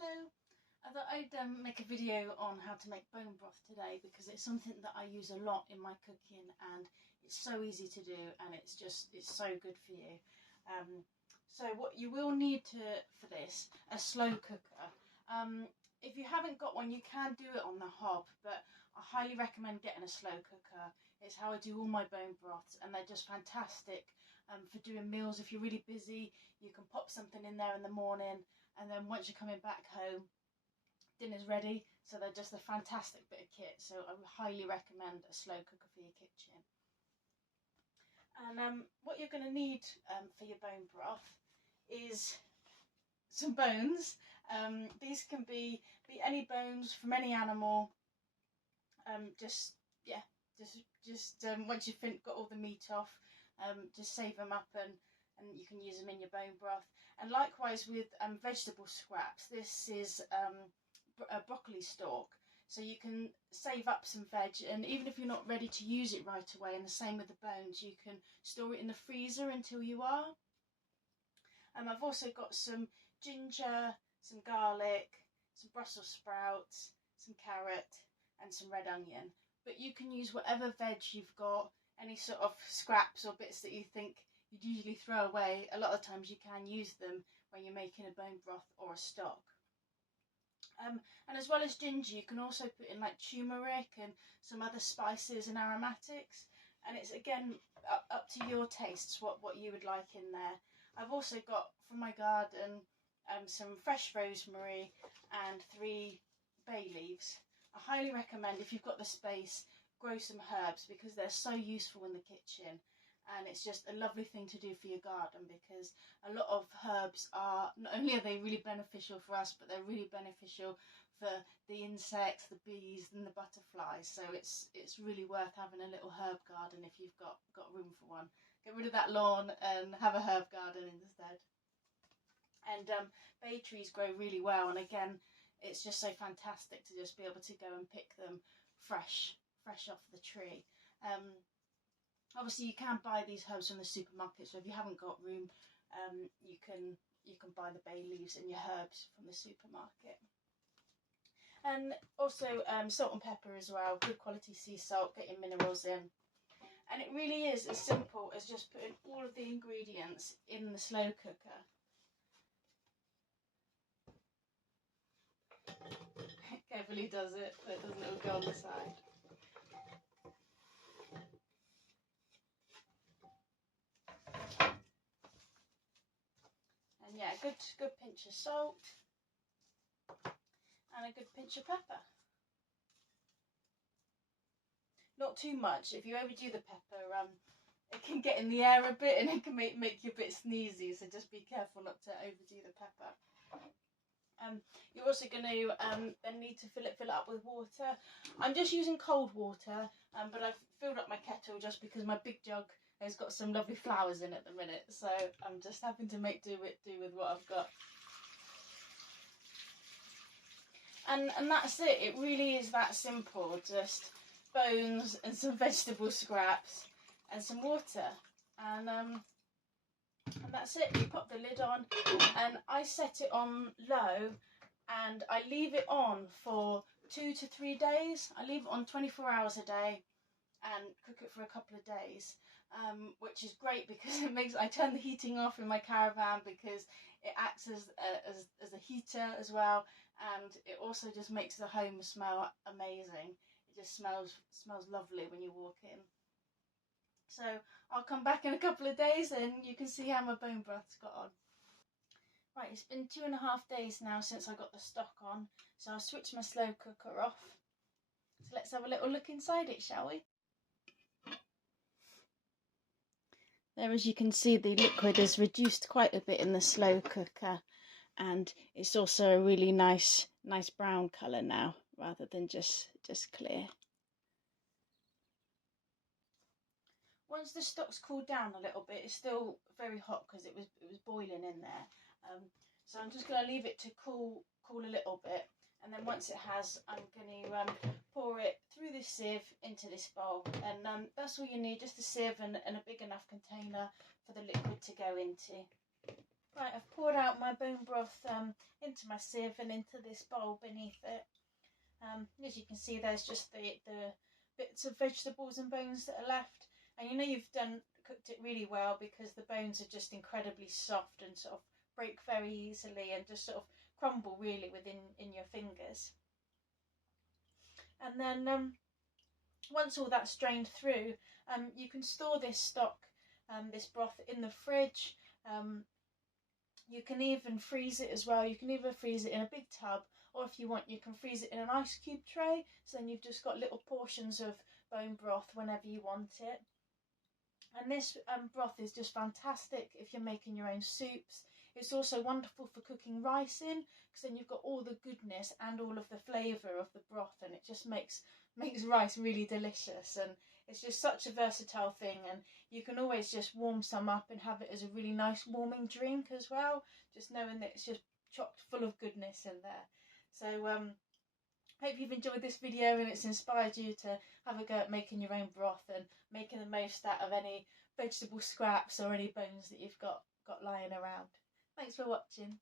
Hello! I thought I'd make a video on how to make bone broth today because it's something that I use a lot in my cooking and it's so easy to do and it's so good for you. So what you will need for this, a slow cooker. If you haven't got one, you can do it on the hob, but I highly recommend getting a slow cooker. It's how I do all my bone broths and they're just fantastic for doing meals. If you're really busy, you can pop something in there in the morning, and then once you're coming back home, dinner's ready. So they're just a fantastic bit of kit. So I would highly recommend a slow cooker for your kitchen. And what you're going to need for your bone broth is some bones. These can be any bones from any animal. Once you've got all the meat off, just save them up and you can use them in your bone broth. And likewise with vegetable scraps, this is a broccoli stalk, so you can save up some veg, and even if you're not ready to use it right away, and the same with the bones, you can store it in the freezer until you are. I've also got some ginger, some garlic, some Brussels sprouts, some carrot and some red onion, but you can use whatever veg you've got, any sort of scraps or bits that you think you'd usually throw away. A lot of times you can use them when you're making a bone broth or a stock. And as well as ginger, you can also put in like turmeric and some other spices and aromatics, and it's again up to your tastes what you would like in there. I've also got from my garden some fresh rosemary and 3 bay leaves. I highly recommend, if you've got the space, grow some herbs because they're so useful in the kitchen, and it's just a lovely thing to do for your garden because a lot of herbs are, not only are they really beneficial for us, but they're really beneficial for the insects, the bees and the butterflies. So it's really worth having a little herb garden if you've got room for one. Get rid of that lawn and have a herb garden instead. And bay trees grow really well, and again it's just so fantastic to just be able to go and pick them fresh off the tree. Obviously you can buy these herbs from the supermarket, so if you haven't got room, you can buy the bay leaves and your herbs from the supermarket. And also salt and pepper as well, good quality sea salt, get your minerals in. And it really is as simple as just putting all of the ingredients in the slow cooker. Carefully does it, so it doesn't all go on the side. And yeah, good pinch of salt and a good pinch of pepper. Not too much. If you overdo the pepper, it can get in the air a bit and it can make you a bit sneezy, so just be careful not to overdo the pepper. You're also going to then need to fill it up with water. I'm just using cold water, but I've filled up my kettle just because my big jug has got some lovely flowers in at the minute, so I'm just having to make do with what I've got. And that's it. It really is that simple. Just bones and some vegetable scraps and some water, and that's it. You pop the lid on, and I set it on low, and I leave it on for 2 to 3 days. I leave it on 24 hours a day and cook it for a couple of days, which is great because I turn the heating off in my caravan because it acts as a heater as well, and it also just makes the home smell amazing. It just smells lovely when you walk in. So I'll come back in a couple of days and you can see how my bone broth's got on. Right, it's been 2.5 days now since I got the stock on, so I'll switch my slow cooker off. So let's have a little look inside it, shall we? There, as you can see, the liquid is reduced quite a bit in the slow cooker, and it's also a really nice brown colour now rather than just clear. Once the stock's cooled down a little bit, it's still very hot because it was boiling in there. So I'm just going to leave it to cool a little bit, and then once it has, I'm going to pour it through this sieve into this bowl, and that's all you need, just a sieve and a big enough container for the liquid to go into. Right, I've poured out my bone broth into my sieve and into this bowl beneath it. As you can see, there's just the bits of vegetables and bones that are left, and you know you've cooked it really well because the bones are just incredibly soft and sort of break very easily and just sort of crumble really in your fingers. And then once all that's drained through, you can store this stock, this broth, in the fridge. You can even freeze it as well. You can either freeze it in a big tub, or if you want, you can freeze it in an ice cube tray. So then you've just got little portions of bone broth whenever you want it. And this broth is just fantastic if you're making your own soups. It's also wonderful for cooking rice in, because then you've got all the goodness and all of the flavour of the broth, and it just makes rice really delicious. And it's just such a versatile thing, and you can always just warm some up and have it as a really nice warming drink as well, just knowing that it's just chocked full of goodness in there. So hope you've enjoyed this video and it's inspired you to have a go at making your own broth and making the most out of any vegetable scraps or any bones that you've got lying around. Thanks for watching.